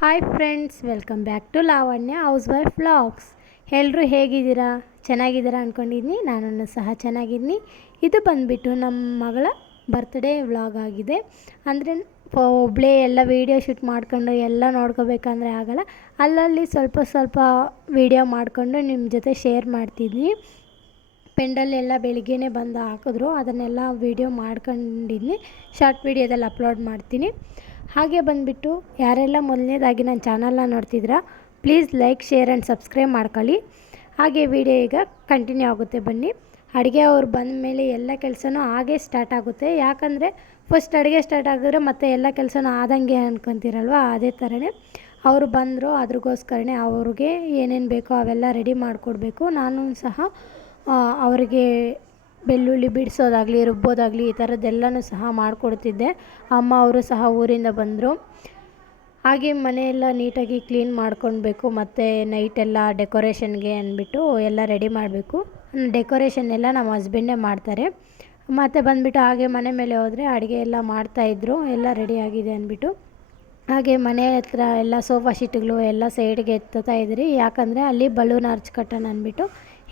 Hi friends, welcome back to Lavanya housewife vlogs. ಎಲ್ಲರೂ ಹೇಗಿದ್ದೀರಾ? ಚೆನ್ನಾಗಿದ್ದೀರಾ ಅಂದ್ಕೊಂಡಿದ್ದೀನಿ. ನಾನು ಸಹ ಚೆನ್ನಾಗಿದ್ದೀನಿ. ಇದು ಬಂದುಬಿಟ್ಟು ನಮ್ಮ ಮಗಳ ಬರ್ತ್ಡೇ ವ್ಲಾಗ್ ಆಗಿದೆ. ಅಂದರೆ ಒಬ್ಬಳೇ ಎಲ್ಲ ವೀಡಿಯೋ ಶೂಟ್ ಮಾಡ್ಕೊಂಡು ಎಲ್ಲ ನೋಡ್ಕೋಬೇಕಂದ್ರೆ ಆಗೋಲ್ಲ. ಅಲ್ಲಲ್ಲಿ ಸ್ವಲ್ಪ ಸ್ವಲ್ಪ ವೀಡಿಯೋ ಮಾಡಿಕೊಂಡು ನಿಮ್ಮ ಜೊತೆ ಶೇರ್ ಮಾಡ್ತಿದ್ವಿ. ಪೆಂಡಲ್ಲೆಲ್ಲ ಬೆಳಿಗ್ಗೆನೇ ಬಂದು ಹಾಕಿದ್ರು, ಅದನ್ನೆಲ್ಲ ವೀಡಿಯೋ ಮಾಡ್ಕೊಂಡಿದ್ದೀನಿ. ಶಾರ್ಟ್ ವೀಡಿಯೋದಲ್ಲಿ ಅಪ್ಲೋಡ್ ಮಾಡ್ತೀನಿ. ಹಾಗೆ ಬಂದುಬಿಟ್ಟು ಯಾರೆಲ್ಲ ಮೊದಲನೇದಾಗಿ ನನ್ನ ಚಾನಲ್ನ ನೋಡ್ತಿದ್ದೀರಾ, please like, share and subscribe ಮಾಡ್ಕೊಳ್ಳಿ. ಹಾಗೆ ವಿಡಿಯೋ ಈಗ ಕಂಟಿನ್ಯೂ ಆಗುತ್ತೆ. ಬನ್ನಿ. ಅಡುಗೆ ಅವ್ರು ಬಂದ ಮೇಲೆ ಎಲ್ಲ ಕೆಲಸನೂ ಹಾಗೇ ಸ್ಟಾರ್ಟ್ ಆಗುತ್ತೆ. ಯಾಕಂದರೆ ಫಸ್ಟ್ ಅಡುಗೆ ಸ್ಟಾರ್ಟ್ ಆಗಿದ್ರೆ ಮತ್ತೆ ಎಲ್ಲ ಕೆಲಸನೂ ಆದಂಗೆ ಅನ್ಕೊತೀರಲ್ವ, ಅದೇ ಥರನೇ ಅವರು ಬಂದರು. ಅದ್ರಗೋಸ್ಕರನೇ ಅವ್ರಿಗೆ ಏನೇನು ಬೇಕೋ ಅವೆಲ್ಲ ರೆಡಿ ಮಾಡಿಕೊಡ್ಬೇಕು. ನಾನು ಸಹ ಅವರಿಗೆ ಬೆಳ್ಳುಳ್ಳಿ ಬಿಡಿಸೋದಾಗಲಿ, ರುಬ್ಬೋದಾಗಲಿ ಈ ಥರದ್ದೆಲ್ಲನೂ ಸಹ ಮಾಡಿಕೊಡ್ತಿದ್ದೆ. ಅಮ್ಮ ಅವರು ಸಹ ಊರಿಂದ ಬಂದರು. ಹಾಗೆ ಮನೆಯೆಲ್ಲ ನೀಟಾಗಿ ಕ್ಲೀನ್ ಮಾಡ್ಕೊಳ್ಬೇಕು. ಮತ್ತು ನೈಟೆಲ್ಲ ಡೆಕೋರೇಷನ್ಗೆ ಅಂದ್ಬಿಟ್ಟು ಎಲ್ಲ ರೆಡಿ ಮಾಡಬೇಕು. ಡೆಕೋರೇಷನ್ ಎಲ್ಲ ನಮ್ಮ ಹಸ್ಬೆಂಡೇ ಮಾಡ್ತಾರೆ. ಮತ್ತು ಬಂದುಬಿಟ್ಟು ಹಾಗೆ ಮನೆ ಮೇಲೆ ಹೋದರೆ ಅಡುಗೆ ಎಲ್ಲ ಮಾಡ್ತಾಯಿದ್ರು, ಎಲ್ಲ ರೆಡಿ ಆಗಿದೆ ಅಂದ್ಬಿಟ್ಟು. ಹಾಗೆ ಮನೆ ಹತ್ರ ಎಲ್ಲ ಸೋಫಾ ಶೀಟ್ಗಳು ಎಲ್ಲ ಸೈಡ್ಗೆ ಎತ್ತುತ್ತಾ ಇದ್ರಿ. ಯಾಕಂದರೆ ಅಲ್ಲಿ ಬಲೂನ್ ಆರ್ಚ್ ಕಟ್ಟೋಣ ಅಂದ್ಬಿಟ್ಟು.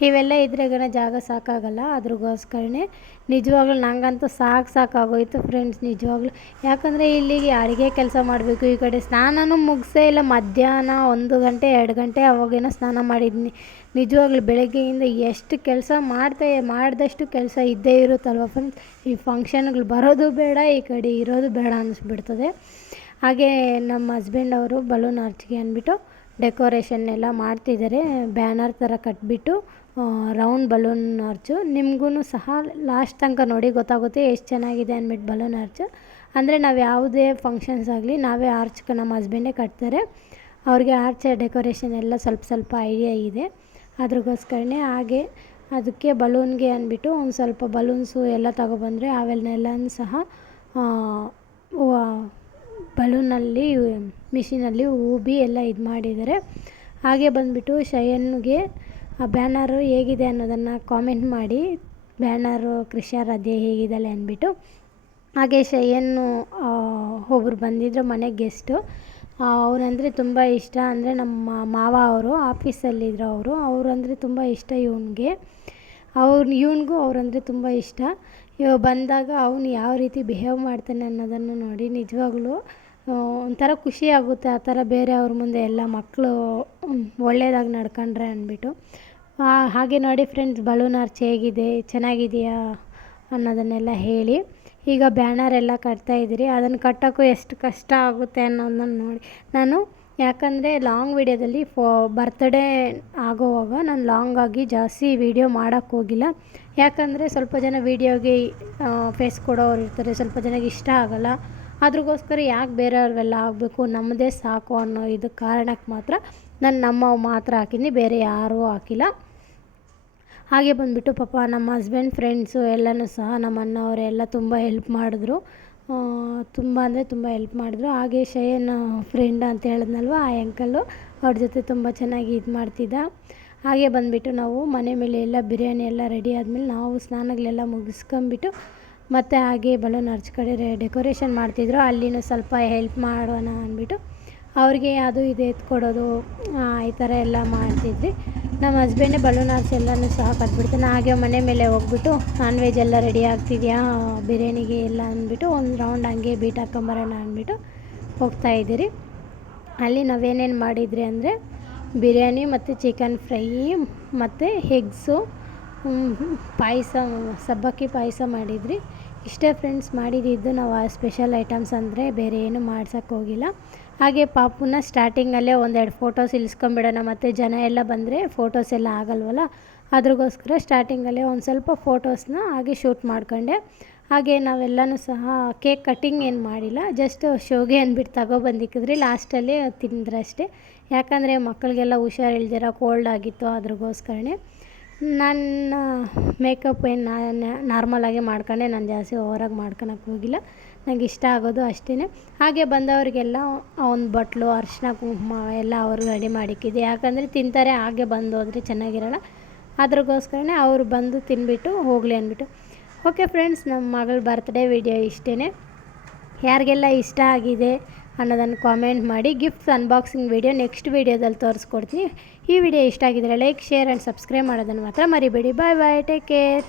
ಇವೆಲ್ಲ ಇದ್ರೆಗನ ಜಾಗ ಸಾಕಾಗಲ್ಲ. ಅದ್ರಗೋಸ್ಕರನೇ ನಿಜವಾಗ್ಲೂ ನನಗಂತೂ ಸಾಕಾಗೋಯಿತು ಫ್ರೆಂಡ್ಸ್, ನಿಜವಾಗ್ಲೂ. ಯಾಕಂದರೆ ಇಲ್ಲಿಗೆ ಅಡುಗೆ ಕೆಲಸ ಮಾಡಬೇಕು, ಈ ಕಡೆ ಸ್ನಾನನೂ ಮುಗಿಸೇ ಇಲ್ಲ. ಮಧ್ಯಾಹ್ನ 1 ಗಂಟೆ 2 ಗಂಟೆ ಅವಾಗೇನೋ ಸ್ನಾನ ಮಾಡಿದ್ದೀನಿ. ನಿಜವಾಗ್ಲೂ ಬೆಳಗ್ಗೆಯಿಂದ ಎಷ್ಟು ಕೆಲಸ ಮಾಡಿದಷ್ಟು ಕೆಲಸ ಇದ್ದೇ ಇರುತ್ತಲ್ವ ಫ್ರೆಂಡ್ಸ್. ಈ ಫಂಕ್ಷನ್ಗಳು ಬರೋದು ಬೇಡ, ಈ ಕಡೆ ಇರೋದು ಬೇಡ ಅನ್ನಿಸ್ಬಿಡ್ತದೆ. ಹಾಗೆ ನಮ್ಮ ಹಸ್ಬೆಂಡ್ ಅವರು ಬಲೂನ್ ಆರ್ಚ್ಗೆ ಅಂದ್ಬಿಟ್ಟು ಡೆಕೋರೇಷನ್ ಎಲ್ಲ ಮಾಡ್ತಿದ್ದಾರೆ. ಬ್ಯಾನರ್ ಥರ ಕಟ್ಬಿಟ್ಟು ರೌಂಡ್ ಬಲೂನ್ ಆರ್ಚು. ನಿಮಗೂ ಸಹ ಲಾಸ್ಟ್ ತನಕ ನೋಡಿ ಗೊತ್ತಾಗುತ್ತೆ ಎಷ್ಟು ಚೆನ್ನಾಗಿದೆ ಅಂದ್ಬಿಟ್ಟು ಬಲೂನ್ ಆರ್ಚು. ಅಂದರೆ ನಾವು ಯಾವುದೇ ಫಂಕ್ಷನ್ಸ್ ಆಗಲಿ ನಾವೇ ನಮ್ಮ ಹಸ್ಬೆಂಡೇ ಕಟ್ತಾರೆ. ಅವ್ರಿಗೆ ಆರ್ಚ್ ಡೆಕೋರೇಷನ್ ಎಲ್ಲ ಸ್ವಲ್ಪ ಸ್ವಲ್ಪ ಐಡಿಯಾ ಇದೆ. ಅದ್ರಗೋಸ್ಕರನೇ ಹಾಗೆ ಅದಕ್ಕೆ ಬಲೂನ್ಗೆ ಅಂದ್ಬಿಟ್ಟು ಒಂದು ಸ್ವಲ್ಪ ಬಲೂನ್ಸು ಎಲ್ಲ ತಗೊಬಂದರೆ ಅವೆಲ್ಲನೂ ಸಹ ಬಲೂನಲ್ಲಿ ಮಿಷಿನಲ್ಲಿ ಊಬಿ ಎಲ್ಲ ಇದು ಮಾಡಿದ್ದಾರೆ. ಹಾಗೆ ಬಂದುಬಿಟ್ಟು ಶಯನ್ಗೆ ಆ ಬ್ಯಾನರು ಹೇಗಿದೆ ಅನ್ನೋದನ್ನು ಕಾಮೆಂಟ್ ಮಾಡಿ. ಬ್ಯಾನರು ಕೃಷಾರಾಧ್ಯ ಹೇಗಿದ್ದಾಳೆ ಅಂದ್ಬಿಟ್ಟು. ಹಾಗೆ ಶಯನ್ನು ಒಬ್ಬರು ಬಂದಿದ್ದರು ಮನೆಗೆ ಗೆಸ್ಟು. ಅವರಂದರೆ ತುಂಬ ಇಷ್ಟ. ಅಂದರೆ ನಮ್ಮ ಮಾವ ಅವರು ಆಫೀಸಲ್ಲಿದ್ದರು. ಅವರಂದರೆ ತುಂಬ ಇಷ್ಟ ಇವನಿಗೆ. ಇವನಿಗೂ ಅವರಂದರೆ ತುಂಬ ಇಷ್ಟ. ಇವಾಗ ಬಂದಾಗ ಅವನು ಯಾವ ರೀತಿ ಬಿಹೇವ್ ಮಾಡ್ತಾನೆ ಅನ್ನೋದನ್ನು ನೋಡಿ ನಿಜವಾಗ್ಲೂ ಒಂಥರ ಖುಷಿ ಆಗುತ್ತೆ. ಆ ಥರ ಬೇರೆಯವ್ರ ಮುಂದೆ ಎಲ್ಲ ಮಕ್ಕಳು ಒಳ್ಳೆಯದಾಗಿ ನಡ್ಕೊಂಡ್ರೆ ಅಂದ್ಬಿಟ್ಟು. ಹಾಗೆ ನೋಡಿ ಫ್ರೆಂಡ್ಸ್, ಬಲೂನ್ ಆರ್ಚ್ ಹೇಗಿದೆ, ಚೆನ್ನಾಗಿದೆಯಾ ಅನ್ನೋದನ್ನೆಲ್ಲ ಹೇಳಿ. ಈಗ ಬ್ಯಾನರ್ ಎಲ್ಲ ಕಟ್ತಾಯಿದ್ದೀರಿ. ಅದನ್ನು ಕಟ್ಟೋಕ್ಕೂ ಎಷ್ಟು ಕಷ್ಟ ಆಗುತ್ತೆ ಅನ್ನೋದನ್ನ ನೋಡಿ. ನಾನು ಯಾಕಂದರೆ ಲಾಂಗ್ ವೀಡಿಯೋದಲ್ಲಿ ಬರ್ತ್ಡೇ ಆಗೋವಾಗ ನಾನು ಲಾಂಗಾಗಿ ಜಾಸ್ತಿ ವೀಡಿಯೋ ಮಾಡೋಕ್ಕೋಗಿಲ್ಲ. ಯಾಕಂದರೆ ಸ್ವಲ್ಪ ಜನ ವೀಡಿಯೋಗೆ ಫೇಸ್ ಕೊಡೋರು ಇರ್ತಾರೆ, ಸ್ವಲ್ಪ ಜನಕ್ಕೆ ಇಷ್ಟ ಆಗೋಲ್ಲ. ಅದ್ರಗೋಸ್ಕರ ಯಾಕೆ ಬೇರೆಯವ್ರಿಗೆಲ್ಲ ಆಗಬೇಕು, ನಮ್ಮದೇ ಸಾಕು ಅನ್ನೋ ಇದು ಕಾರಣಕ್ಕೆ ಮಾತ್ರ ನಾನು ನಮ್ಮವು ಮಾತ್ರ ಹಾಕಿದ್ದೀನಿ, ಬೇರೆ ಯಾರೂ ಹಾಕಿಲ್ಲ. ಹಾಗೆ ಬಂದುಬಿಟ್ಟು ಪಾಪ ನಮ್ಮ ಹಸ್ಬೆಂಡ್ ಫ್ರೆಂಡ್ಸು ಎಲ್ಲನೂ ಸಹ ನಮ್ಮ ಅಣ್ಣವರೆಲ್ಲ ತುಂಬ ಹೆಲ್ಪ್ ಮಾಡಿದ್ರು. ತುಂಬ ಅಂದರೆ ತುಂಬ ಹೆಲ್ಪ್ ಮಾಡಿದ್ರು. ಹಾಗೆ ಶಯನ್ ಫ್ರೆಂಡ್ ಅಂತ ಹೇಳಿದ್ನಲ್ವ, ಆ ಅಂಕಲ್ಲು ಅವ್ರ ಜೊತೆ ತುಂಬ ಚೆನ್ನಾಗಿ ಇದು ಮಾಡ್ತಿದ್ದ. ಹಾಗೆ ಬಂದುಬಿಟ್ಟು ನಾವು ಮನೆ ಮೇಲೆ ಎಲ್ಲ ಬಿರಿಯಾನಿ ಎಲ್ಲ ರೆಡಿ ಆದಮೇಲೆ ನಾವು ಸ್ನಾನಗಳೆಲ್ಲ ಮುಗಿಸ್ಕೊಂಬಿಟ್ಟು ಮತ್ತು ಹಾಗೆ ಬಲೂನ್ ಆರ್ಚ್ ಕಡೆ ಡೆಕೋರೇಷನ್ ಮಾಡ್ತಿದ್ರು. ಅಲ್ಲಿನೂ ಸ್ವಲ್ಪ ಹೆಲ್ಪ್ ಮಾಡೋಣ ಅಂದ್ಬಿಟ್ಟು ಅವ್ರಿಗೆ ಅದು ಇದು ಎತ್ಕೊಡೋದು ಈ ಥರ ಎಲ್ಲ ಮಾಡ್ತಿದ್ವಿ. ನಮ್ಮ ಹಸ್ಬೆಂಡೇ ಬಲೂನ್ ಆರ್ಚ್ ಎಲ್ಲನೂ ಸಹ ಕಟ್ಬಿಡ್ತಾನೆ. ಹಾಗೆ ಮನೆ ಮೇಲೆ ಹೋಗ್ಬಿಟ್ಟು ನಾನ್ ವೆಜ್ ಎಲ್ಲ ರೆಡಿ ಆಗ್ತಿದೆಯಾ ಬಿರಿಯಾನಿಗೆ ಎಲ್ಲ ಅಂದ್ಬಿಟ್ಟು ಒಂದು ರೌಂಡ್ ಹಂಗೆ ಬೀಟ್ ಹಾಕ್ಕೊಂಬರೋಣ ಅಂದ್ಬಿಟ್ಟು ಹೋಗ್ತಾಯಿದ್ದೀರಿ. ಅಲ್ಲಿ ನಾವೇನೇನು ಮಾಡಿದ್ರಿ ಅಂದರೆ ಬಿರಿಯಾನಿ ಮತ್ತು ಚಿಕನ್ ಫ್ರೈ ಮತ್ತು ಎಗ್ಸು, ಪಾಯಸ, ಸಬ್ಬಕ್ಕಿ ಪಾಯಸ ಮಾಡಿದ್ರಿ. ಇಷ್ಟೇ ಫ್ರೆಂಡ್ಸ್ ಮಾಡಿದ್ದು. ನಾವು ಆ ಸ್ಪೆಷಲ್ ಐಟಮ್ಸ್ ಅಂದರೆ ಬೇರೆ ಏನು ಮಾಡ್ಸೋಕ್ಕೋಗಿಲ್ಲ. ಹಾಗೆ ಪಾಪುನ ಸ್ಟಾರ್ಟಿಂಗಲ್ಲೇ 1-2 ಫೋಟೋಸ್ ಇಳಿಸ್ಕೊಂಬಿಡೋಣ, ಮತ್ತು ಜನ ಎಲ್ಲ ಬಂದರೆ ಫೋಟೋಸ್ ಎಲ್ಲ ಆಗಲ್ವಲ್ಲ, ಅದ್ರಗೋಸ್ಕರ ಸ್ಟಾರ್ಟಿಂಗಲ್ಲೇ ಒಂದು ಸ್ವಲ್ಪ ಫೋಟೋಸ್ನ ಹಾಗೆ ಶೂಟ್ ಮಾಡ್ಕೊಂಡೆ. ಹಾಗೆ ನಾವೆಲ್ಲನೂ ಸಹ ಕೇಕ್ ಕಟ್ಟಿಂಗ್ ಏನು ಮಾಡಿಲ್ಲ, ಜಸ್ಟ್ ಶೋಗೆ ಅಂದ್ಬಿಟ್ಟು ತಗೊಬಂದಿಕ್ಕಿದ್ರಿ. ಲಾಸ್ಟಲ್ಲಿ ತಿಂದ್ರಷ್ಟೇ. ಯಾಕಂದರೆ ಮಕ್ಕಳಿಗೆಲ್ಲ ಹುಷಾರಿಲ್ದಿರ ಕೋಲ್ಡ್ ಆಗಿತ್ತು, ಅದ್ರಗೋಸ್ಕರನೇ. ನನ್ನ ಮೇಕಪ್ ಏನು ನಾರ್ಮಲಾಗೆ ಮಾಡ್ಕೊಂಡೆ, ನಾನು ಜಾಸ್ತಿ ಓವರಾಗಿ ಮಾಡ್ಕೊಳಕ್ಕೆ ಹೋಗಿಲ್ಲ. ನನಗೆ ಇಷ್ಟ ಆಗೋದು ಅಷ್ಟೇ. ಹಾಗೆ ಬಂದವರಿಗೆಲ್ಲ ಒಂದು ಬಟ್ಲು ಅರಿಶಿನ ಕುಂಕುಮ ಎಲ್ಲ ಅವರು ರೆಡಿ ಮಾಡಿಕ್ಕಿದ್ದೆ. ಯಾಕಂದರೆ ತಿಂತಾರೆ, ಹಾಗೆ ಬಂದು ಹೋದರೆ ಚೆನ್ನಾಗಿರೋಲ್ಲ. ಅದ್ರಗೋಸ್ಕರನೇ ಅವರು ಬಂದು ತಿಂದ್ಬಿಟ್ಟು ಹೋಗಲಿ ಅಂದ್ಬಿಟ್ಟು. ಓಕೆ ಫ್ರೆಂಡ್ಸ್, ನಮ್ಮ ಮಗಳ ಬರ್ತ್ಡೇ ವಿಡಿಯೋ ಇಷ್ಟೇ. ಯಾರಿಗೆಲ್ಲ ಇಷ್ಟ ಆಗಿದೆ ಅನ್ನೋದನ್ನು ಕಾಮೆಂಟ್ ಮಾಡಿ. ಗಿಫ್ಟ್ಸ್ ಅನ್ಬಾಕ್ಸಿಂಗ್ ವಿಡಿಯೋ ನೆಕ್ಸ್ಟ್ ವೀಡಿಯೋದಲ್ಲಿ ತೋರಿಸ್ಕೊಡ್ತೀನಿ. ಈ ವಿಡಿಯೋ ಇಷ್ಟ ಆಗಿದ್ರೆ ಲೈಕ್, ಶೇರ್ ಆ್ಯಂಡ್ ಸಬ್ಸ್ಕ್ರೈಬ್ ಮಾಡೋದನ್ನು ಮಾತ್ರ ಮರಿಬೇಡಿ. ಬಾಯ್ ಬಾಯ್, ಟೇಕ್ ಕೇರ್.